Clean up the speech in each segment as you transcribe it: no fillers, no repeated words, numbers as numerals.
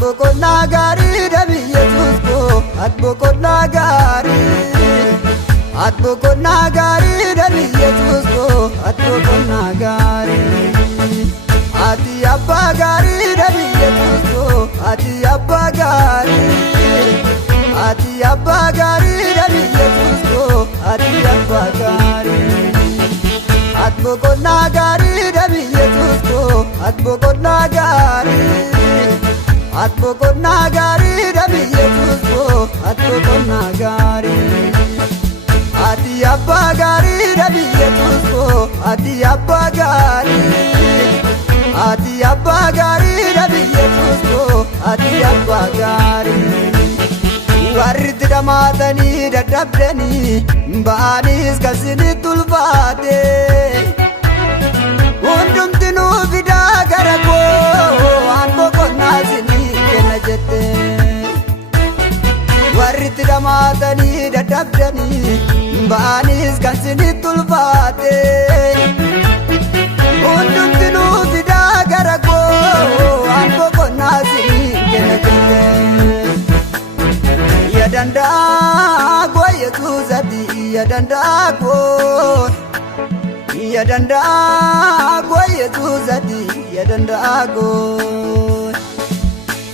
boqonnaa gaarii dhabii Yesuus koo ati boqonnaa gaarii ati boqonnaa gaarii dhabii Yesuus koo ati boqonnaa gaarii ati abbaa gaarii dhabii Yesuus koo ati abbaa gaarii ati abbaa gaarii dhabii Yesuus koo ati abbaa gaarii ati boqonnaa gaarii dhabii Yesuus koo ati boqonnaa gaarii ati boqonnaa gaarii dhabii Yesuus koo ati boqonnaa gaarii ati abbaa gaarii dhabii Yesuus koo ati abbaa gaarii ati abbaa gaarii dhabii Yesuus koo ati abbaa gaarii warri dhamaatanii dadhabdanii ba'anis kasinitti ulfaate hundumtinuu fidaa gara koo waan boqonnaa isinii kenna jette warri dhamaatanii dadhabdanii ba'anis kasinitti ulfaate hundumtinuu fidaa gara koo waan boqonnaa isinii kenna jette ya danda'a koo Yesuus ati ya danda'a koo ya danda'a koo Yesuus ati ya danda'a koo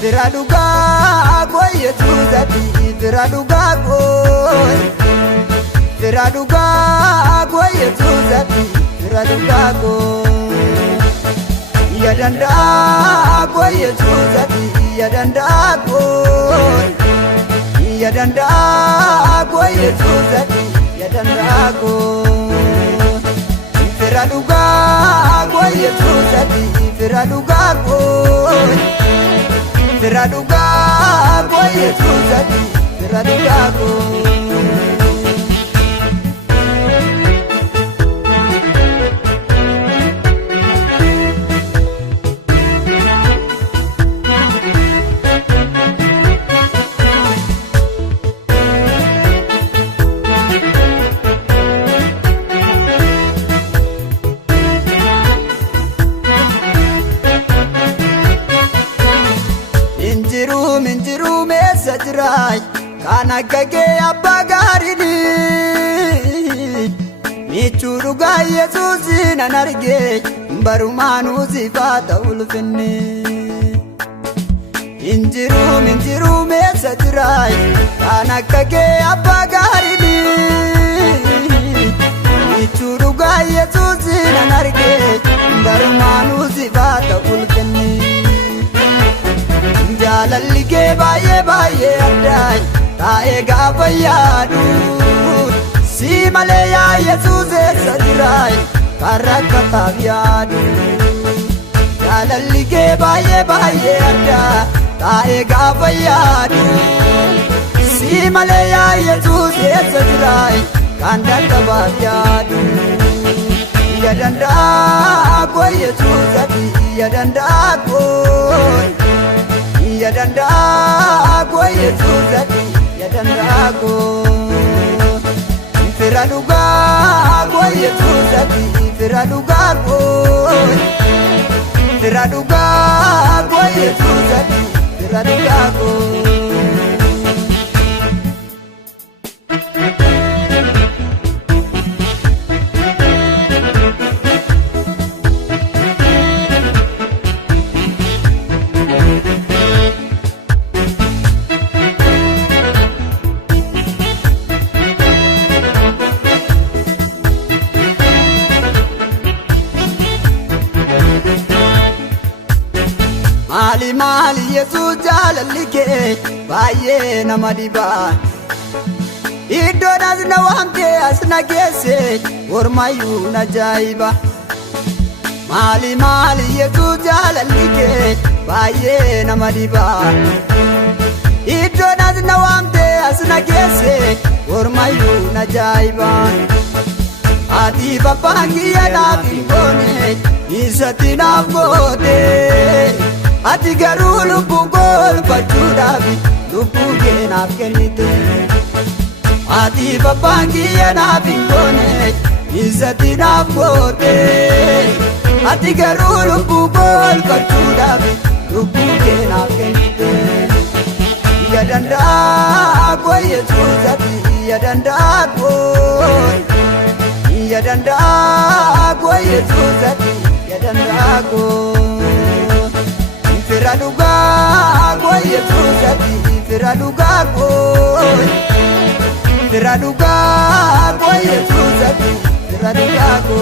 fira dhugaa koo Yesuus ati fira dhugaa koo fira dhugaa koo Yesuus ati fira dhugaa koo ya danda'a koo Yesuus ati ya danda'a koo ya danda'a koo Yesuus ati ya danda'a koo fira dhugaa koo Yesuus ati fira dhugaa koo fira dhugaa koo Yesuus ati fira dhugaa koo minjiru meessa jiraay kan akka kee abbaa gaarii michuu dhugaa Yesuus nan argee barumaanuu siifaa ta'u ulfinni minjiru meessa jiraay kan akka kee abbaa gaarii michuu dhugaa Yesuus nan argee barumaanuu siifaa ta'u ulfinni jaalalli kee baay'ee baay'ee addaay taa'ee gaafa yaadu si malee yaa Yesuus eessa jiraay kan rakkataaf yaadu jaalalli kee baay'ee baay'ee addaa taa'ee gaafa yaadu si malee yaa Yesuus eessa jiraay kan dadhabaaf yaadu ya danda'a koo Yesuus ati ya danda'a koo ya danda'a koo Yesuus ati ya danda'a koo fira dhugaa koo Yesuus ati fira dhugaa koo fira dhugaa koo Yesuus ati fira dhugaa koo maali Yesuus jaalalli kee baay'ee nama dhibaa iddoodhaas na waamtee as na geesse ormayyuu na ajaa'iba maali Yesuus jaalalli kee baay'ee nama dhibaa iddoodhaas na waamtee as na geesse ormayyuu na ajaa'iba ati babbaan kiyya naaf hin goone isatti naaf goote ati garuu lubbuu golfachuudhaaf lubbuu kee naaf kennite ati babbaan kiyya naaf hin goone isatti naaf goote ati garuu lubbuu golfachuudhaaf lubbuu kee naaf kennite Yesuusati yadandaako fira dhugaako Yesuusati fira dhugaako Yesuusati fira dhugaako.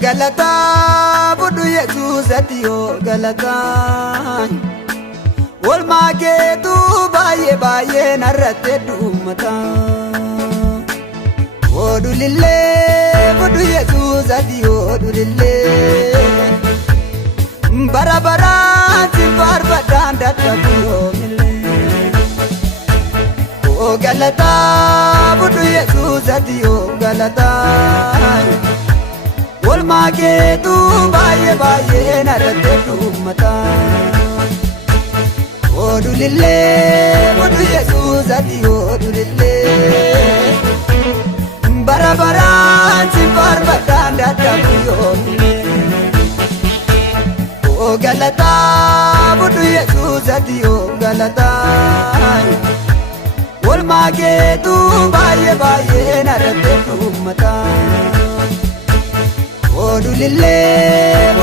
Galata budu Yesuusati galata wal maakeetu baay'ee narratti duumata odulillee budu Yesuusati odulillee bara baraatti barbadaan dadhabu yoomillee galata budu Yesuusati galata wal maakeetu baay'ee narratti duumata odulillee budu Yesuusati odulillee bara baraatti barbadaan dadhabu yoomillee galata budu Yesuusati galata wal maakeetu baay'ee narratti duumata odulillee